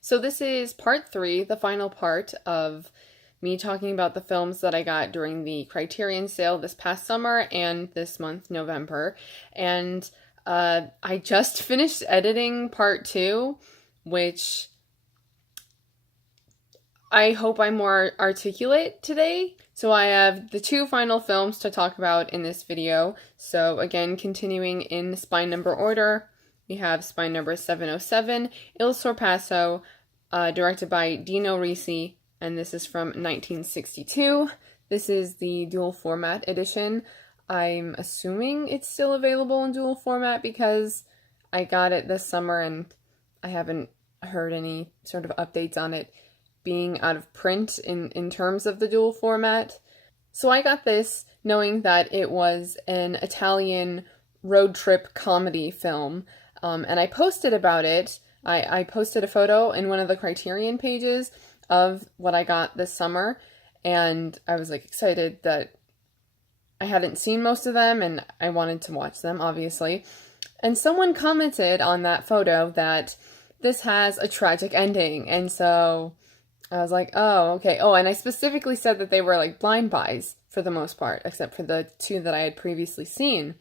So this is part 3, the final part of me talking about the films that I got during the Criterion sale this past summer and this month, November. And I just finished editing part 2, which I hope I'm more articulate today. So I have the 2 final films to talk about in this video. So again, continuing in spine number order, we have spine number 707, Il Sorpasso, directed by Dino Risi, and this is from 1962. This is the dual format edition. I'm assuming it's still available in dual format because I got it this summer and I haven't heard any sort of updates on it being out of print in terms of the dual format. So I got this knowing that it was an Italian road trip comedy film, and I posted about it. I posted a photo in one of the Criterion pages of what I got this summer, and I was like excited that I hadn't seen most of them and I wanted to watch them, obviously. And someone commented on that photo that this has a tragic ending, and so I was like, oh, okay. Oh, and I specifically said that they were like blind buys for the most part, except for the 2 that I had previously seen.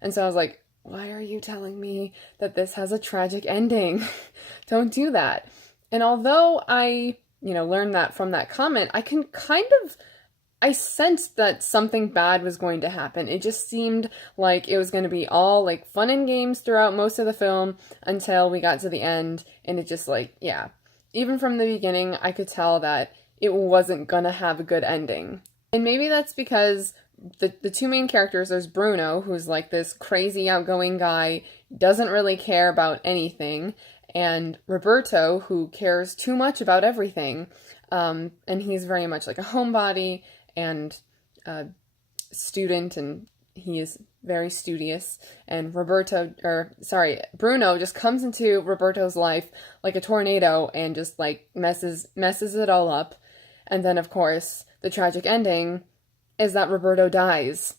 And so I was like, why are you telling me that this has a tragic ending? Don't do that. And although I, learned that from that comment, I sensed that something bad was going to happen. It just seemed like it was going to be all like fun and games throughout most of the film until we got to the end, and it just even from the beginning, I could tell that it wasn't gonna have a good ending. And maybe that's because the 2 main characters, there's Bruno, who's like this crazy outgoing guy, doesn't really care about anything, and Roberto, who cares too much about everything, and he's very much like a homebody and a student, and he is very studious, and Bruno just comes into Roberto's life like a tornado and just messes it all up. And then of course the tragic ending is that Roberto dies.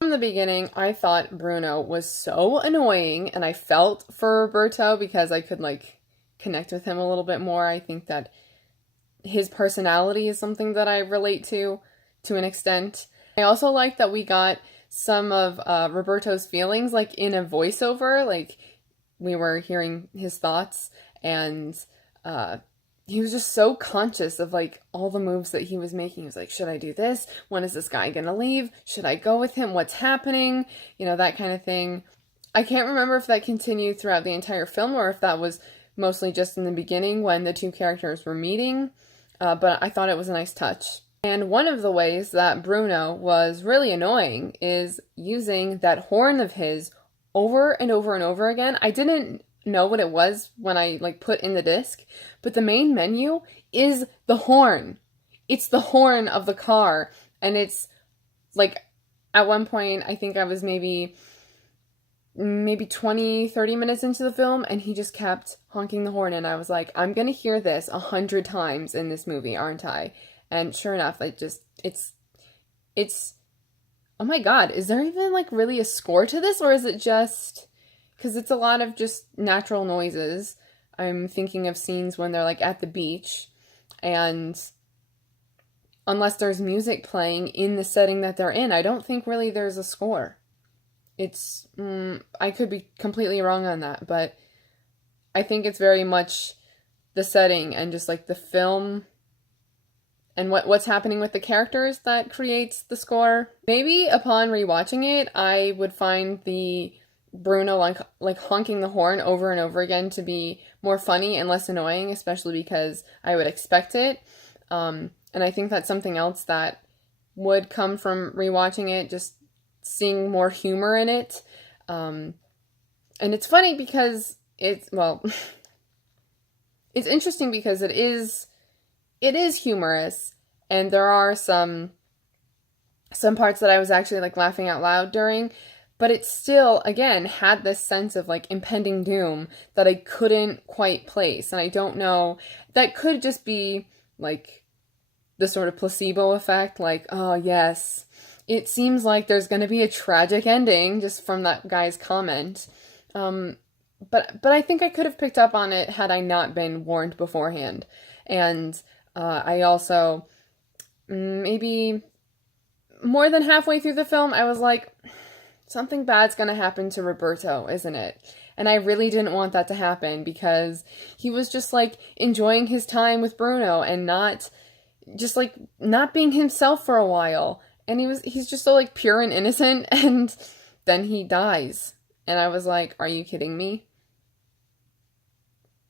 From the beginning, I thought Bruno was so annoying, and I felt for Roberto because I could connect with him a little bit more. I think that his personality is something that I relate to an extent. I also like that we got some of Roberto's feelings in a voiceover, we were hearing his thoughts, and he was just so conscious of all the moves that he was making. He was like, should I do this? When is this guy gonna leave? Should I go with him? What's happening? That kind of thing. I can't remember if that continued throughout the entire film or if that was mostly just in the beginning when the 2 characters were meeting, but I thought it was a nice touch. And one of the ways that Bruno was really annoying is using that horn of his over and over and over again. I didn't know what it was when I put in the disc, but the main menu is the horn. It's the horn of the car, and it's at one point I think I was maybe 20-30 minutes into the film, and he just kept honking the horn, and I was like, I'm gonna hear this 100 times in this movie, aren't I? And sure enough, it's, oh my god, is there even really a score to this, or is it just, because it's a lot of just natural noises. I'm thinking of scenes when they're at the beach, and unless there's music playing in the setting that they're in, I don't think really there's a score. It's, I could be completely wrong on that, but I think it's very much the setting and just the film and what's happening with the characters that creates the score. Maybe upon rewatching it, I would find the Bruno honking the horn over and over again to be more funny and less annoying, especially because I would expect it. And I think that's something else that would come from rewatching it, just seeing more humor in it. And it's funny because it's interesting because it is humorous, and there are some parts that I was actually laughing out loud during, but it still again had this sense of impending doom that I couldn't quite place. And I don't know, that could just be the sort of placebo effect, oh yes, it seems like there's going to be a tragic ending just from that guy's comment. but I think I could have picked up on it had I not been warned beforehand. And I also, maybe more than halfway through the film, I was like, something bad's gonna happen to Roberto, isn't it? And I really didn't want that to happen because he was just like enjoying his time with Bruno and not just like not being himself for a while. And he's just so like pure and innocent, and then he dies. And I was like, are you kidding me?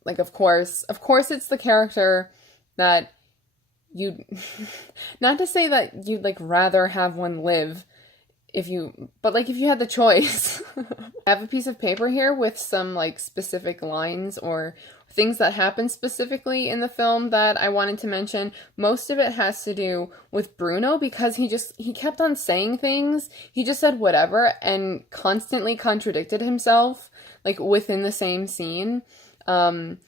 Like, of course it's the character that you, not to say that you'd like rather have one live but like if you had the choice. I have a piece of paper here with some like specific lines or things that happen specifically in the film that I wanted to mention. Most of it has to do with Bruno because he kept on saying things. He just said whatever and constantly contradicted himself, like within the same scene.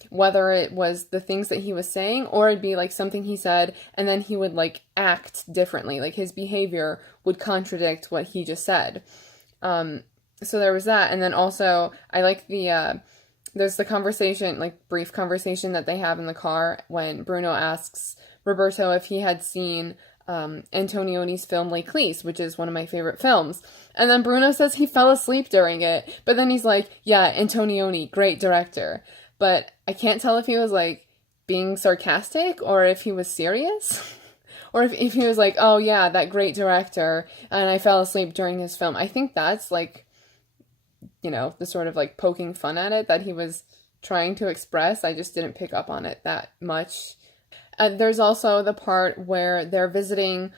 Whether it was the things that he was saying or it'd be like something he said and then he would like act differently, like his behavior would contradict what he just said. So there was that. And then also I like there's the conversation, like brief conversation that they have in the car when Bruno asks Roberto if he had seen Antonioni's film Les Clis, which is one of my favorite films. And then Bruno says he fell asleep during it, but then he's like, yeah, Antonioni, great director. But I can't tell if he was like being sarcastic or if he was serious. Or if he was like, oh yeah, that great director, and I fell asleep during his film. I think that's like, you know, the sort of like poking fun at it that he was trying to express. I just didn't pick up on it that much. There's also the part where they're visiting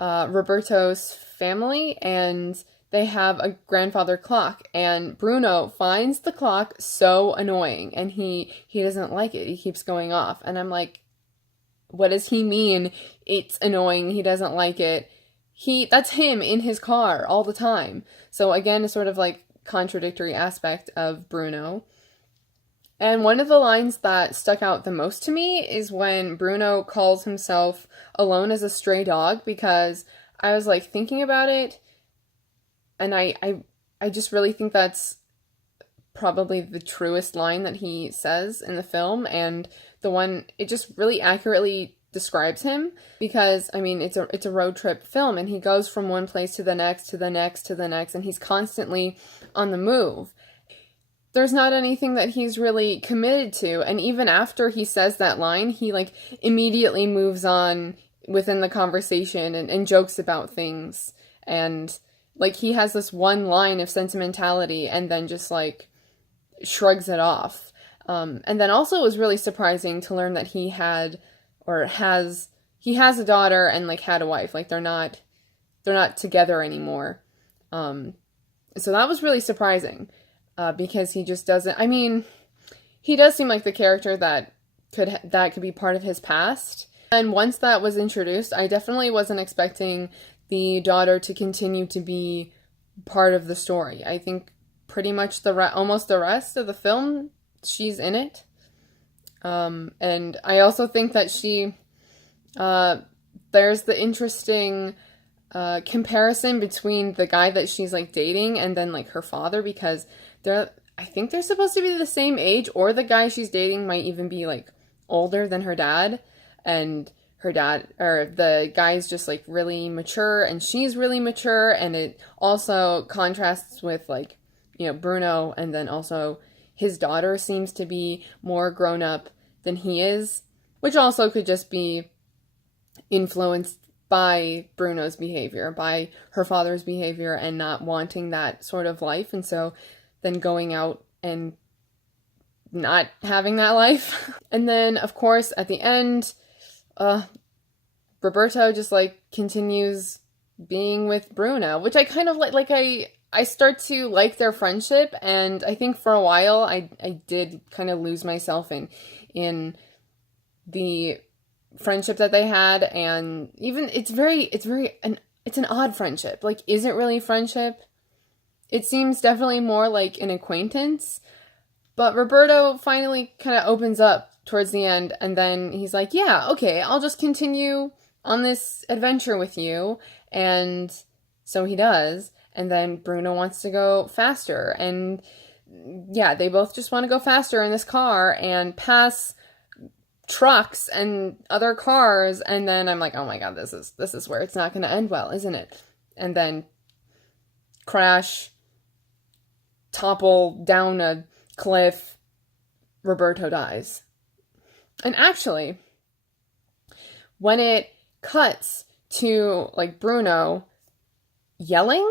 Roberto's family and they have a grandfather clock, and Bruno finds the clock so annoying and he doesn't like it. He keeps going off. And I'm like, what does he mean? It's annoying. He doesn't like it. That's him in his car all the time. So again, a sort of like contradictory aspect of Bruno. And one of the lines that stuck out the most to me is when Bruno calls himself alone as a stray dog, because I was like thinking about it, and I just really think that's probably the truest line that he says in the film, and the one, it just really accurately describes him, because I mean it's a road trip film and he goes from one place to the next to the next to the next, and he's constantly on the move. There's not anything that he's really committed to, and even after he says that line, he like immediately moves on within the conversation and jokes about things, and like he has this one line of sentimentality and then just like shrugs it off. And then also it was really surprising to learn that he has a daughter and like had a wife. Like they're not together anymore. So that was really surprising, because he just doesn't, I mean, he does seem like the character that could be part of his past. And once that was introduced, I definitely wasn't expecting the daughter to continue to be part of the story. I think pretty much almost the rest of the film, she's in it. And I also think that there's the interesting comparison between the guy that she's like dating and then like her father, because I think they're supposed to be the same age, or the guy she's dating might even be like older than her dad, and the guy's just like really mature and she's really mature, and it also contrasts with like, you know, Bruno, and then also his daughter seems to be more grown up than he is, which also could just be influenced by Bruno's behavior, by her father's behavior, and not wanting that sort of life, and so then going out and not having that life. And then, of course, at the end, Roberto just like continues being with Bruno, which I kind of like I start to like their friendship, and I think for a while I did kind of lose myself in the friendship that they had, and even it's an odd friendship. Like, is it really friendship? It seems definitely more like an acquaintance, but Roberto finally kind of opens up towards the end, and then he's like, yeah, okay, I'll just continue on this adventure with you, and so he does. And then Bruno wants to go faster, and yeah, they both just want to go faster in this car and pass trucks and other cars, and then I'm like, oh my god, this is where it's not going to end well, isn't it? And then crash, topple down a cliff, Roberto dies. And actually, when it cuts to, like, Bruno yelling,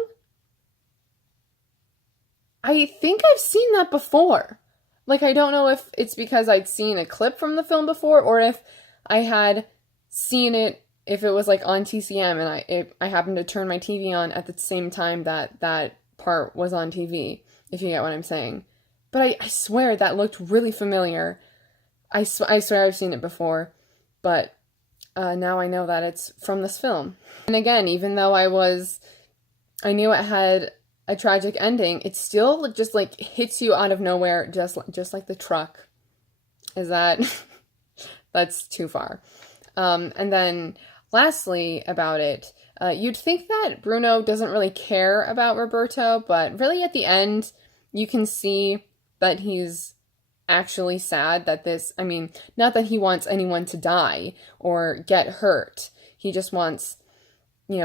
I think I've seen that before. Like, I don't know if it's because I'd seen a clip from the film before, or if I had seen it, if it was, like, on TCM, and I happened to turn my TV on at the same time that part was on TV, if you get what I'm saying. But I swear that looked really familiar. I swear I've seen it before, but now I know that it's from this film. And again, even though I knew it had a tragic ending, it still just, like, hits you out of nowhere, just like the truck. Is that... that's too far. And then, lastly about it, you'd think that Bruno doesn't really care about Roberto, but really at the end, you can see that he's actually sad that not that he wants anyone to die or get hurt. He just wants,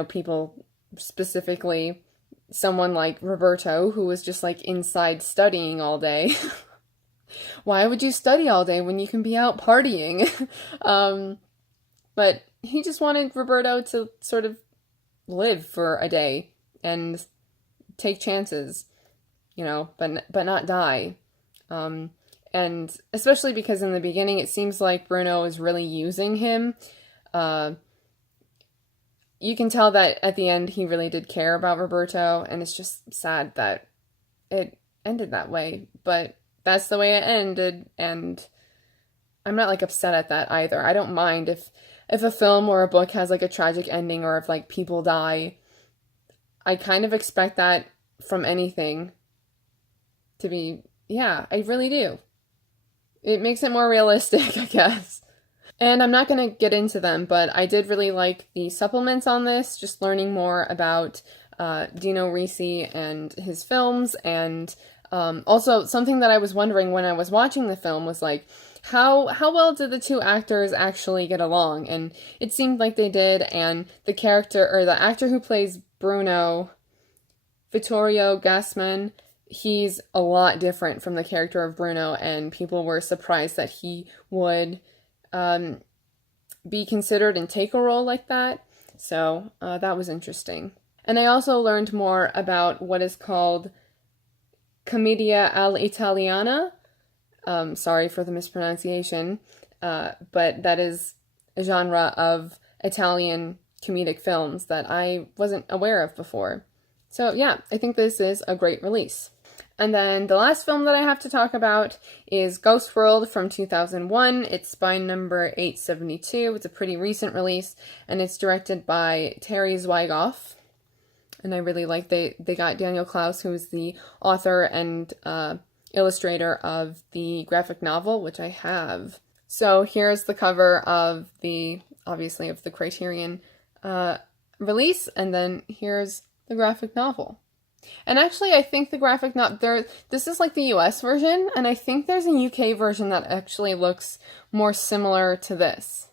people, specifically someone like Roberto, who was just, like, inside studying all day. Why would you study all day when you can be out partying? But he just wanted Roberto to sort of live for a day and take chances, but not die. And especially because in the beginning it seems like Bruno is really using him. You can tell that at the end he really did care about Roberto, and it's just sad that it ended that way. But that's the way it ended, and I'm not, like, upset at that either. I don't mind if a film or a book has, like, a tragic ending, or if, like, people die. I kind of expect that from anything to be, yeah, I really do. It makes it more realistic, I guess. And I'm not going to get into them, but I did really like the supplements on this, just learning more about Dino Risi and his films, and also something that I was wondering when I was watching the film was, like, how well did the two actors actually get along? And it seemed like they did, and the actor who plays Bruno, Vittorio Gassman, he's a lot different from the character of Bruno, and people were surprised that he would be considered and take a role like that. So that was interesting. And I also learned more about what is called Commedia all'Italiana. Sorry for the mispronunciation, but that is a genre of Italian comedic films that I wasn't aware of before. So yeah, I think this is a great release. And then the last film that I have to talk about is Ghost World from 2001. It's spine number 872. It's a pretty recent release, and it's directed by Terry Zwigoff. And I really like they got Daniel Klaus, who is the author and illustrator of the graphic novel, which I have. So here's the cover of the Criterion release, and then here's the graphic novel. And actually, I think the graphic novel, this is like the US version, and I think there's a UK version that actually looks more similar to this.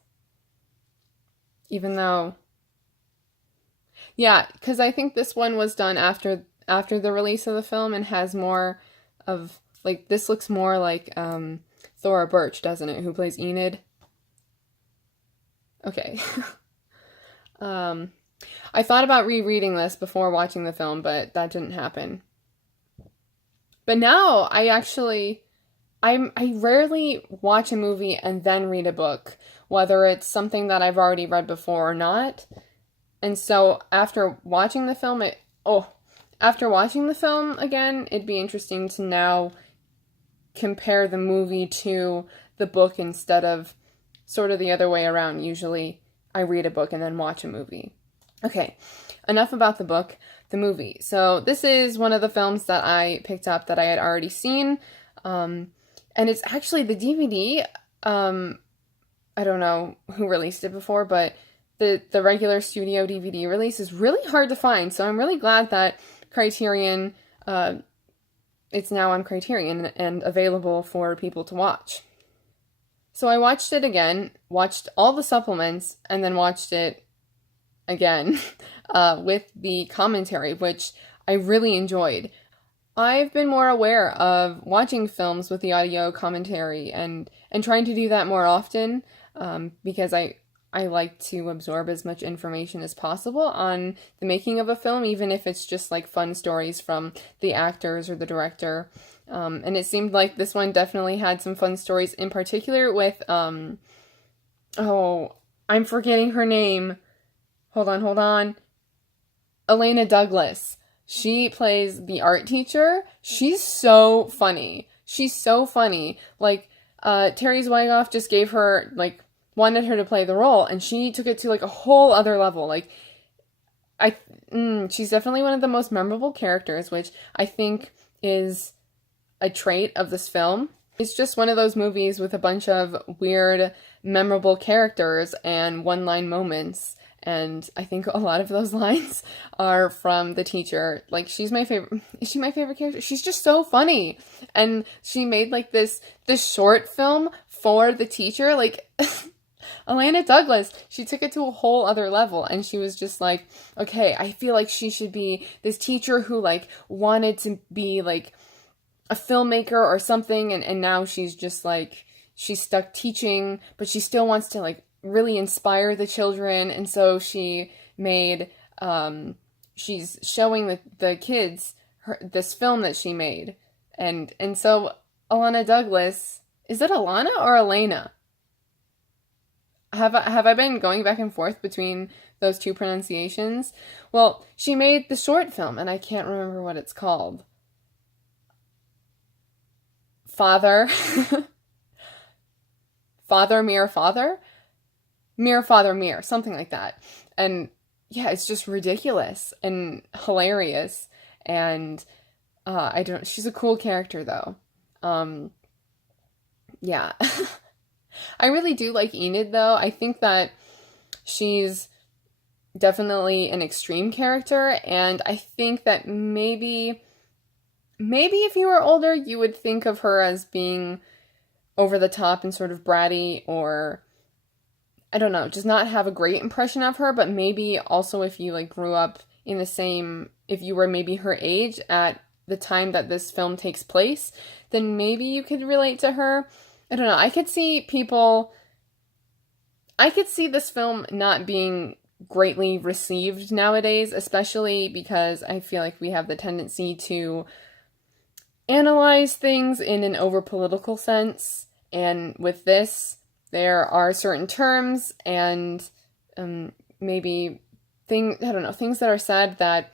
Even though, yeah, because I think this one was done after the release of the film and has more of, like, this looks more like Thora Birch, doesn't it? Who plays Enid? Okay. I thought about rereading this before watching the film, but that didn't happen. But now I rarely watch a movie and then read a book, whether it's something that I've already read before or not. And so after watching the film again, it'd be interesting to now compare the movie to the book instead of sort of the other way around. Usually I read a book and then watch a movie. Okay, enough about the book, the movie. So this is one of the films that I picked up that I had already seen, and it's actually the DVD. I don't know who released it before, but the regular studio DVD release is really hard to find, so I'm really glad that Criterion it's now on Criterion and available for people to watch. So I watched it again, watched all the supplements, and then watched it again with the commentary, which I really enjoyed. I've been more aware of watching films with the audio commentary and trying to do that more often because I like to absorb as much information as possible on the making of a film, even if it's just like fun stories from the actors or the director. And it seemed like this one definitely had some fun stories, in particular with, I'm forgetting her name. Hold on. Elena Douglas. She plays the art teacher. She's so funny. Like, Terry Zwigoff just gave her, like, wanted her to play the role, and she took it to, like, a whole other level. Like, she's definitely one of the most memorable characters, which I think is a trait of this film. It's just one of those movies with a bunch of weird, memorable characters and one-line moments. And I think a lot of those lines are from the teacher. Like, she's my favorite. Is she my favorite character? She's just so funny. And she made, like, this short film for the teacher. Like, Elena Douglas, she took it to a whole other level. And she was just like, okay, I feel like she should be this teacher who, like, wanted to be, like, a filmmaker or something. And now she's just, like, she's stuck teaching, but she still wants to, like, really inspire the children, and so she made she's showing the kids this film that she made, and so Alana Douglas, is it Alana or Elena? Have I been going back and forth between those two pronunciations? Well, she made the short film, and I can't remember what it's called. Father Mere Father? Mere Father Mere, something like that. And yeah, it's just ridiculous and hilarious. And she's a cool character though. Yeah. I really do like Enid though. I think that she's definitely an extreme character, and I think that maybe if you were older, you would think of her as being over the top and sort of bratty, or I don't know, just not have a great impression of her. But maybe also if you, like, grew up in the same, if you were maybe her age at the time that this film takes place, then maybe you could relate to her. I don't know. I could see this film not being greatly received nowadays, especially because I feel like we have the tendency to analyze things in an over-political sense. And with this, there are certain terms and maybe things that are said that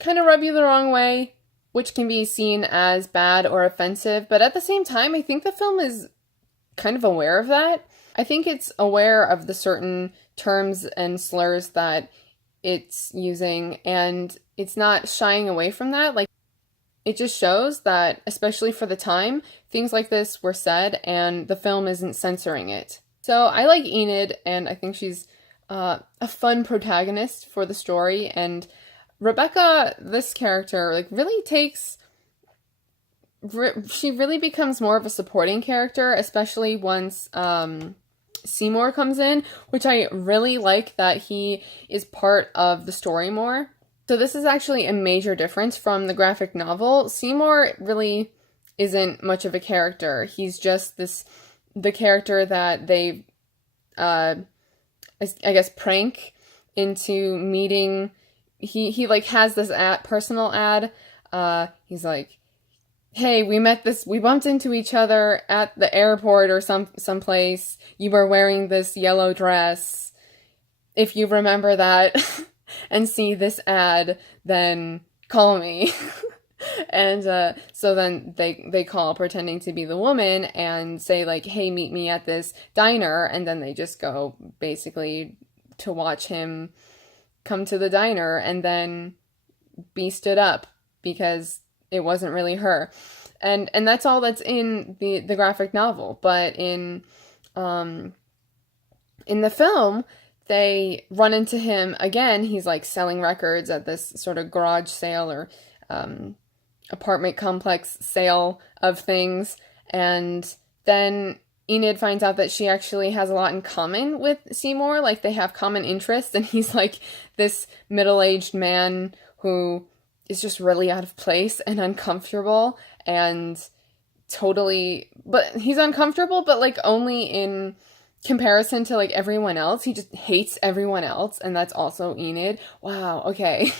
kind of rub you the wrong way, which can be seen as bad or offensive. But at the same time, I think the film is kind of aware of that. I think it's aware of the certain terms and slurs that it's using, and it's not shying away from that. Like, it just shows that, especially for the time, things like this were said, and the film isn't censoring it. So I like Enid, and I think she's a fun protagonist for the story. And Rebecca, this character, like, really she really becomes more of a supporting character, especially once Seymour comes in, which I really like that he is part of the story more. So this is actually a major difference from the graphic novel. Seymour really isn't much of a character. He's just the character that they, I guess, prank into meeting. He like has this personal ad. He's like, hey, we bumped into each other at the airport or someplace. You were wearing this yellow dress. If you remember that and see this ad, then call me. And so then they call, pretending to be the woman, and say, like, hey, meet me at this diner. And then they just go basically to watch him come to the diner and then be stood up because it wasn't really her. And that's all that's in the graphic novel. But in the film, they run into him again. He's like selling records at this sort of garage sale or apartment complex sale of things, and then Enid finds out that she actually has a lot in common with Seymour, like they have common interests, and he's like this middle-aged man who is just really out of place and uncomfortable, and totally, but he's uncomfortable, but like only in comparison to like everyone else. He just hates everyone else, and that's also Enid. Wow, okay.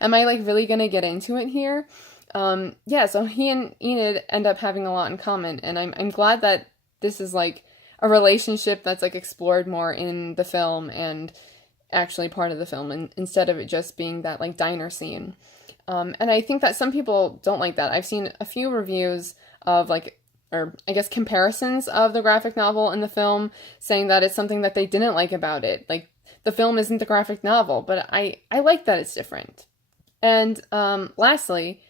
Am I like really gonna get into it here? Yeah, so he and Enid end up having a lot in common, and I'm glad that this is like a relationship that's like explored more in the film and actually part of the film, and instead of it just being that like diner scene. And I think that some people don't like that. I've seen a few reviews of like, or I guess comparisons of the graphic novel and the film, saying that it's something that they didn't like about it. Like, the film isn't the graphic novel, but I like that it's different. And lastly,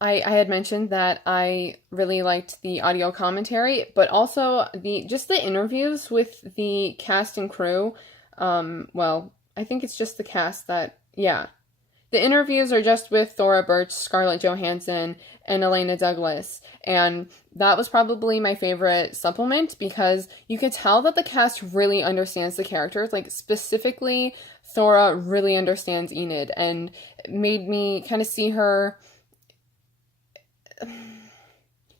I had mentioned that I really liked the audio commentary, but also just the interviews with the cast and crew. Well, I think it's just the cast that, yeah. The interviews are just with Thora Birch, Scarlett Johansson, and Elena Douglas, and that was probably my favorite supplement because you could tell that the cast really understands the characters. Like, specifically, Thora really understands Enid, and it made me kind of see her,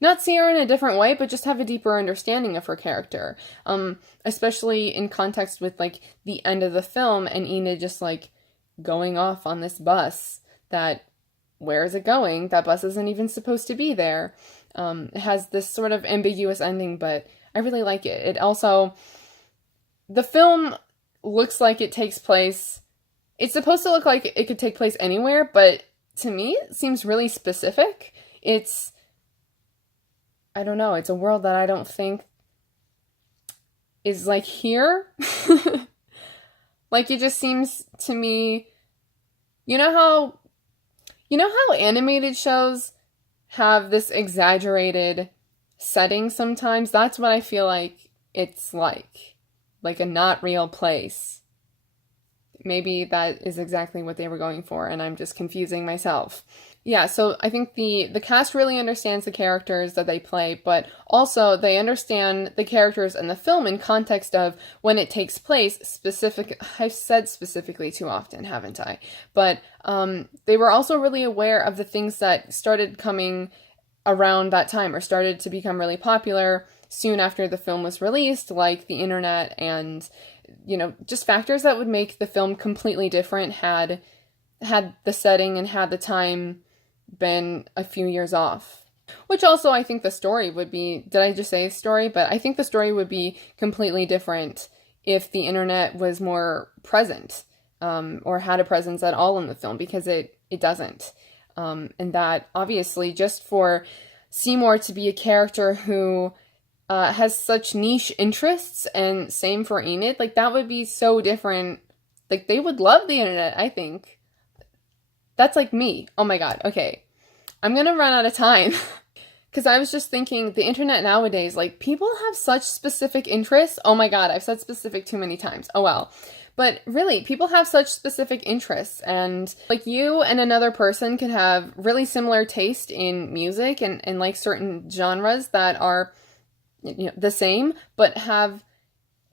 not see her in a different way, but just have a deeper understanding of her character, especially in context with, like, the end of the film, and Enid just, like, going off on this bus that, where is it going? That bus isn't even supposed to be there. It has this sort of ambiguous ending, but I really like it. It also, the film looks like it takes place, it's supposed to look like it could take place anywhere, but to me, it seems really specific. It's, I don't know, it's a world that I don't think is like here. Like, it just seems to me, you know how animated shows have this exaggerated setting sometimes? That's what I feel like it's like a not real place. Maybe that is exactly what they were going for, and I'm just confusing myself. Yeah, so I think the cast really understands the characters that they play, but also they understand the characters in the film in context of when it takes place. I've said specifically too often, haven't I? But they were also really aware of the things that started coming around that time, or started to become really popular soon after the film was released, like the internet and, you know, just factors that would make the film completely different had the setting and had the time been a few years off. Which also, I think the story would be, did I just say story? But I think the story would be completely different if the internet was more present, or had a presence at all in the film, because it doesn't. And that, obviously, just for Seymour to be a character who has such niche interests, and same for Enid, like, that would be so different. Like, they would love the internet, I think. That's like me. Oh my god, okay. I'm gonna run out of time. Because I was just thinking, the internet nowadays, like, people have such specific interests. Oh my god, I've said specific too many times. Oh well. But really, people have such specific interests, and like, you and another person could have really similar taste in music and like certain genres that are, you know, the same, but have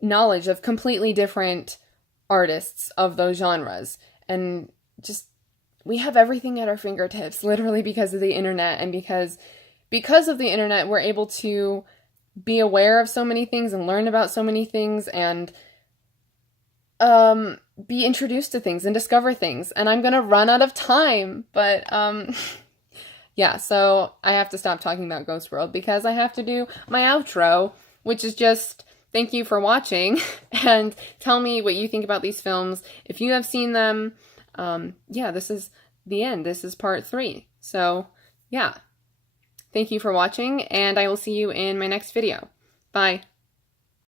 knowledge of completely different artists of those genres. And just, we have everything at our fingertips, literally, because of the internet, and because of the internet, we're able to be aware of so many things and learn about so many things and be introduced to things and discover things. And I'm gonna run out of time, but yeah, so I have to stop talking about Ghost World because I have to do my outro, which is just thank you for watching, and tell me what you think about these films. If you have seen them, yeah, this is the end. This is part 3. So, yeah. Thank you for watching, and I will see you in my next video. Bye.